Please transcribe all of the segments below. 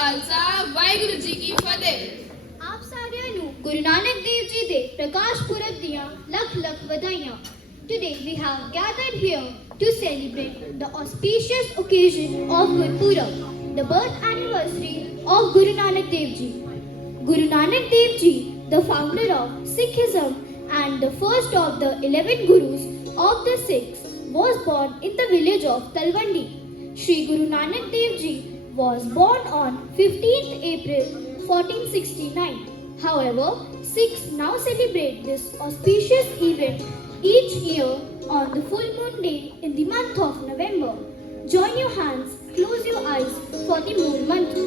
ਖਾਲਸਾ ਵਾਹਿਗੁਰੂ ਜੀ ਕੀ ਫਤਿਹ। ਆਪ ਸਾਰਿਆਂ ਨੂੰ ਗੁਰੂ ਨਾਨਕ ਦੇਵ ਜੀ ਦੇ ਪ੍ਰਕਾਸ਼ ਪੁਰਬ ਦੀਆਂ ਲੱਖ ਲੱਖ ਵਧਾਈਆਂ। Today we have gathered here to celebrate the auspicious occasion of Gurpurab, the birth anniversary of Guru Nanak Dev Ji. Guru Nanak Dev Ji, the founder of Sikhism and the first of the 11 Gurus of the Sikhs, was born in the village of Talwandi. Shri Guru Nanak Dev Ji was born on 15th April 1469. However, Sikhs now celebrate this auspicious event each year on the full moon day in the month of November. Join your hands, close your eyes for the moon mantra.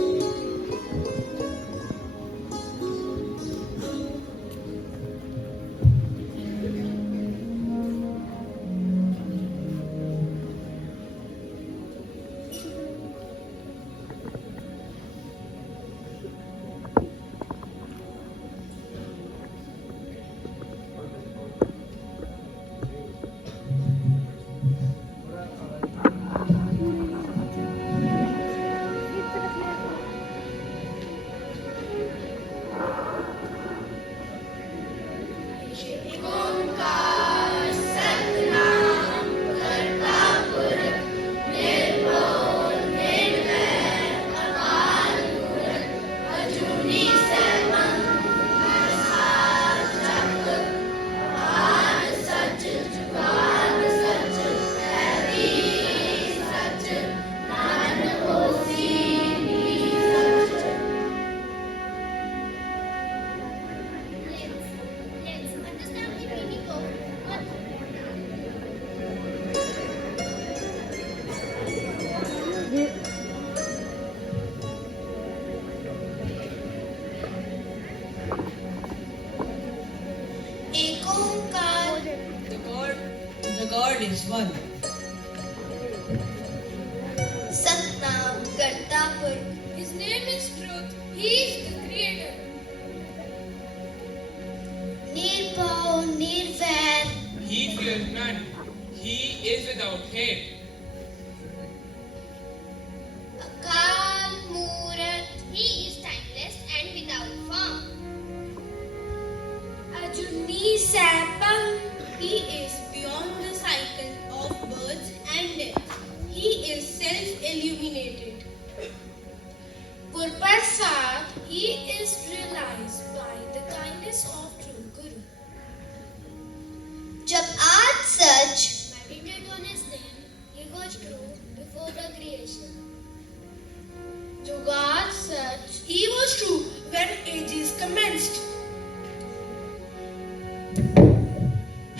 The God is one. Satnam Kartapur. His name is Truth. He is the Creator. Nirbhav Nirvair. He fears none. He is without hate. Akal Murat. He is timeless and without form. Ajuni Sapam. He is beyond the cycle of birth and death. He is self-illuminated. Gurpurab. He is realized by the kindness of true Guru. जब आज सच meditate on his name, he was true before the creation. जो God such, he was true when ages commenced.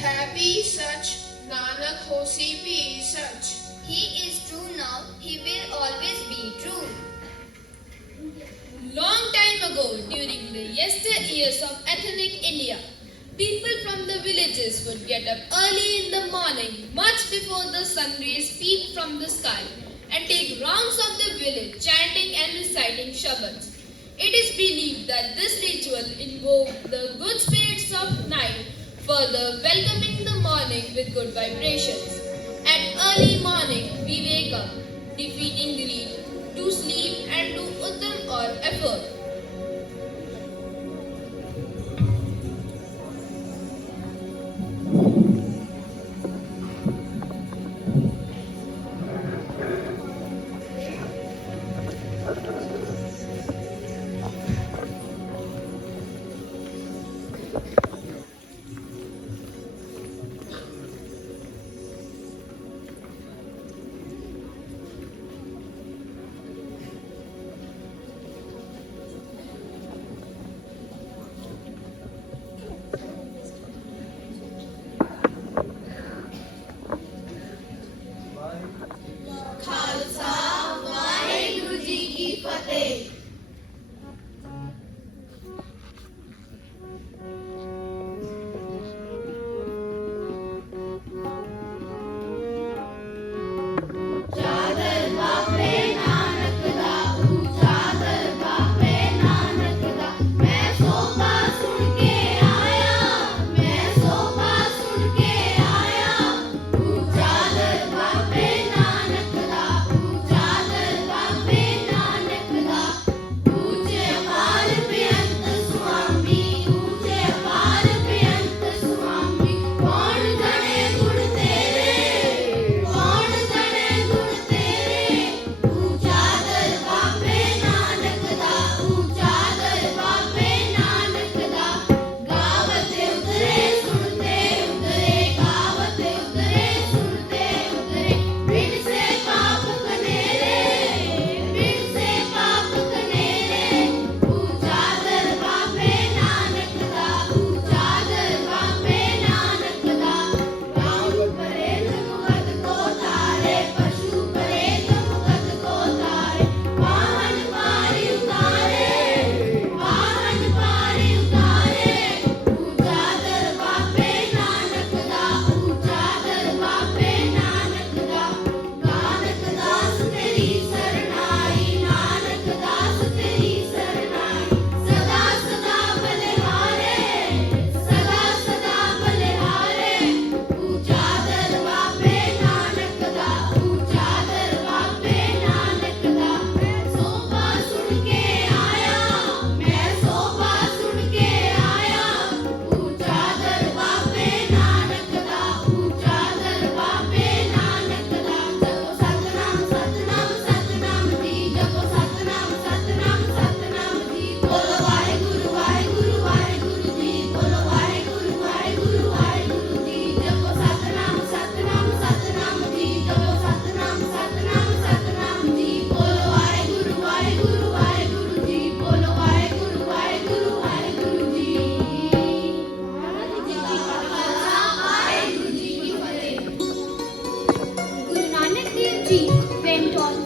Happy such, Nanak Hosi be such. He is true now, he will always be true. Long time ago, during the yesteryears of ethnic India, people from the villages would get up early in the morning, much before the sun rays peep from the sky, and take rounds of the village, chanting and reciting Shabads. It is believed that this ritual invoked the good spirits of night, further welcoming the morning with good vibrations. At early morning, we wake up, defeating greed, do sleep and do uddam or effort.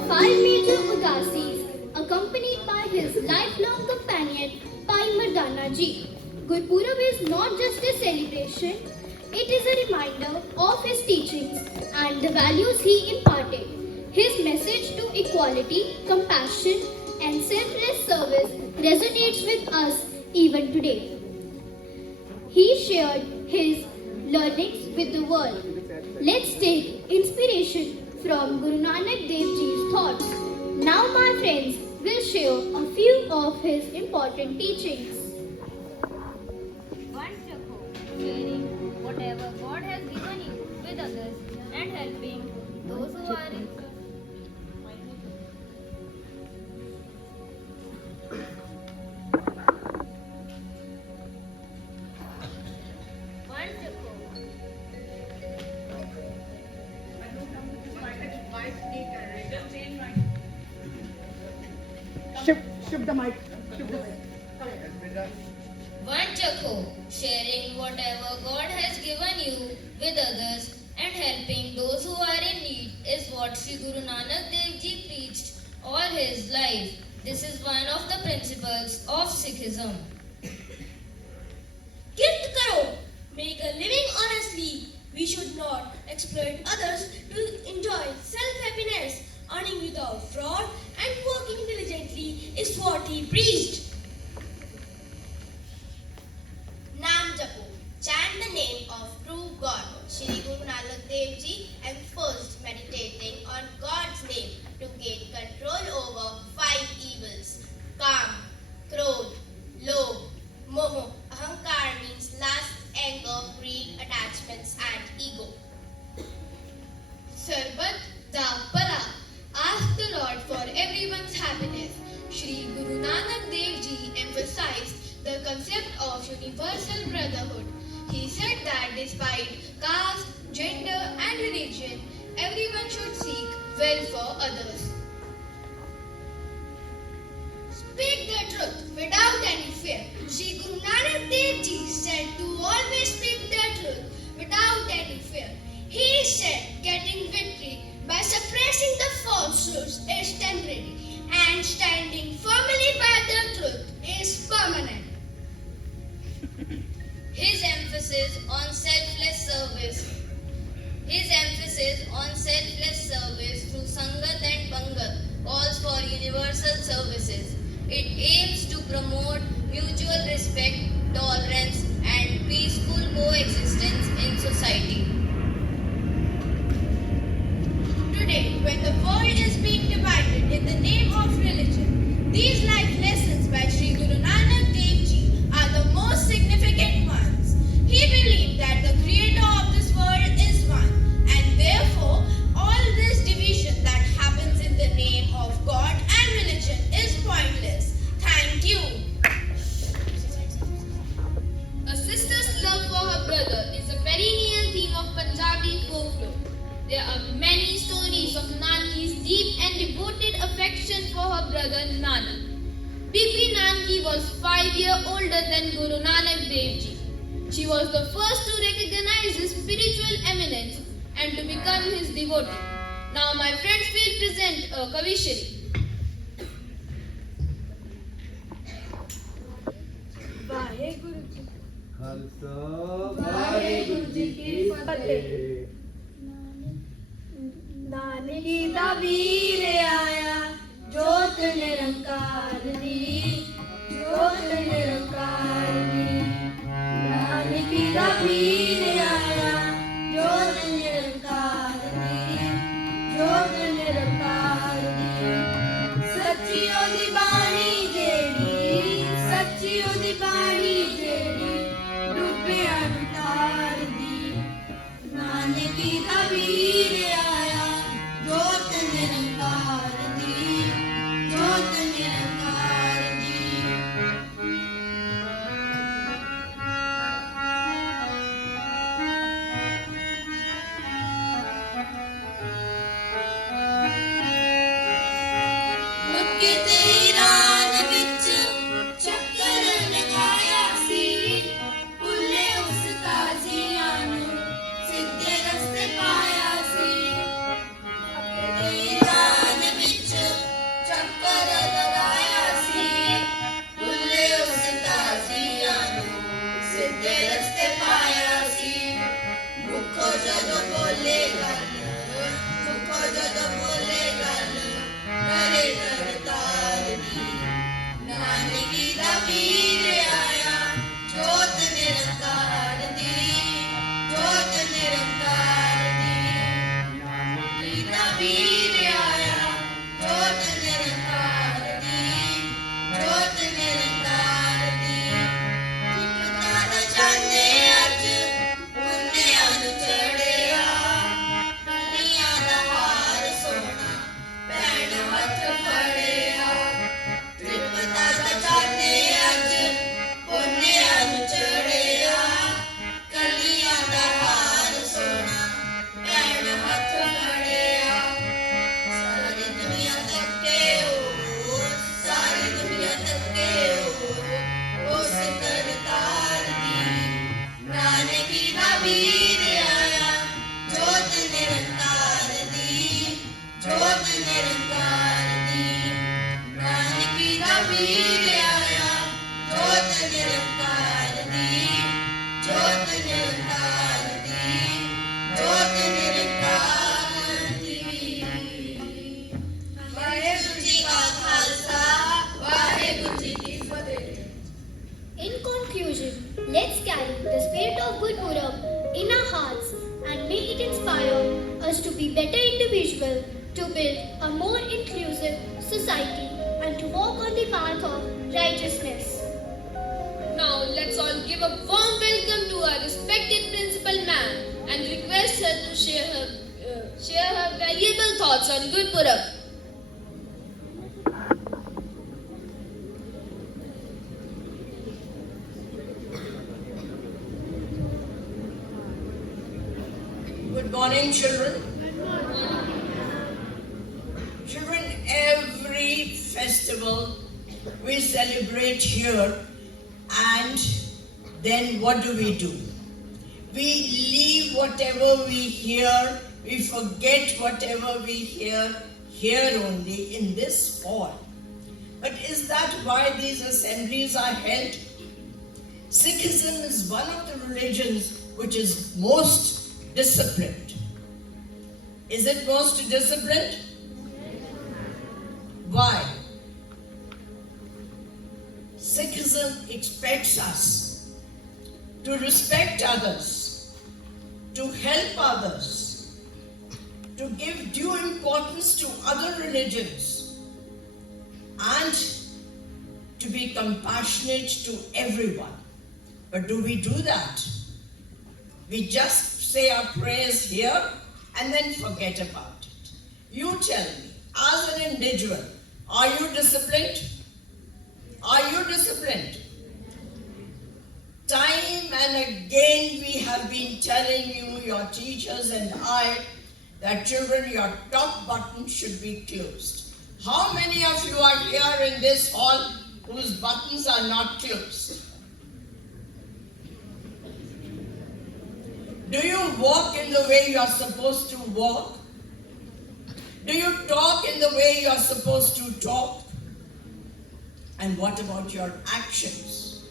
five major udasis, accompanied by his lifelong companion, Pai Mardana ji. Gurpurab is not just a celebration, it is a reminder of his teachings and the values he imparted. His message to equality, compassion, and selfless service resonates with us even today. He shared his learnings with the world. Let's take inspiration from Guru Nanak Dev Ji's thoughts. Now my friends will share a few of his important teachings. One Chakho, sharing whatever God has given you with others and helping those who are in. One Chakho. Shift the mic. One Chakho, sharing whatever God has given you with others and helping those who are in need is what Sri Guru Nanak Dev Ji preached all his life. This is one of the principles of Sikhism. Gift karo. Make a living honestly. We should not exploit others to enjoy self-happiness. Earning without fraud and working diligently is what he preached. Nam Japo. Chant the name of true God. Shri Guru Nanak Dev Ji enforced meditating on God's name to gain control over five evils. Kam, Krodh, Lobh, Moh, Ahankar means lust, anger, greed, attachments and ego. Sarbat da Pala. Ask the Lord for everyone's happiness. Shri Guru Nanak Dev Ji emphasized the concept of universal brotherhood. He said that despite caste, gender and religion, everyone should seek well for others. Speak the truth without any fear. Shri Guru Nanak Dev Ji said to always speak the truth without any fear. He said getting victory by suppressing the falsehoods is temporary and standing firmly by the truth is permanent. His emphasis on selfless service. His emphasis on selfless service through Sangat and Pangat calls for universal services. It aims to promote mutual respect, tolerance, and peaceful coexistence in society. Today, when the world is being divided in the name of religion, these life lessons by Sri Guru Nanak Dev Ji are the most significant ones. He believed that the creator of this world is one, and therefore all this division that happens in the name of God and religion is pointless. Thank you. A sister's love for her brother is a perennial theme of Punjabi folklore. There are many stories of Nanki's deep and devoted affection for her brother Nanak. Bibi Nanki was 5 years older than Guru Nanak Dev Ji. She was the first to recognize his spiritual eminence and to become his devotee. Now my friends will present a Kavishri. Khalsa Waheguru ji की फतेह नानकी दा वीर आया जोत निरंकार दी जोत निरंकार दी नानकी दा वीर आया जोत निरंकार दी जोत निरंकार दी सच्ची ओदी बाणी जेड़ी सच्ची ओदी बाणी जेड़ी डुबिया तार दी नानकी दा वीर आया जोत निरंकार दी जोत निरंकार दी मक्के ते ईरान विच चक्कर लगाया सी भुल्ले उस ताजियां नूं सिद्धे रस्ते पाया सी मक्के ते ईरान विच निरंकार दी ज्ञान की नबीर आया ज्योत निरंकार दी ज्योत निरंकार दी ज्योत निरंकार दी वाहेगुरु जी का खालसा वाहेगुरु जी की फतेह। In conclusion, let's carry the spirit of Gurpurab in our hearts and may it inspire us to be better individuals, to build a more inclusive society and to walk on the path of righteousness. Now let's all give a warm welcome to our respected principal ma'am and request her to share her valuable thoughts on Gurpurab. Good morning, children. Children, every festival we celebrate here, and then what do? We leave whatever we hear, we forget whatever we hear here only in this hall. But is that why these assemblies are held? Sikhism is one of the religions which is most disciplined. Is it most disciplined? Why? Sikhism expects us to respect others, to help others, to give due importance to other religions, and to be compassionate to everyone. But do we do that? We just say our prayers here and then forget about it. You tell me, as an individual, are you disciplined? Are you disciplined? Time and again we have been telling you, your teachers and I, that children, your top button should be closed. How many of you are here in this hall whose buttons are not closed? Do you walk in the way you are supposed to walk? Do you talk in the way you are supposed to talk? And what about your actions?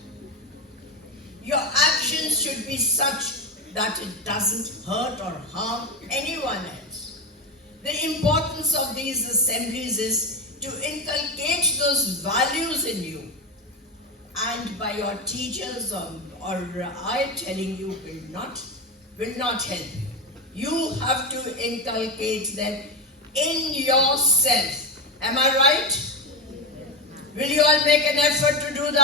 Your actions should be such that it doesn't hurt or harm anyone else. The importance of these assemblies is to inculcate those values in you. And by your teachers or I telling you will not help you. You have to inculcate them in yourself. Am I right? Will you all make an effort to do that?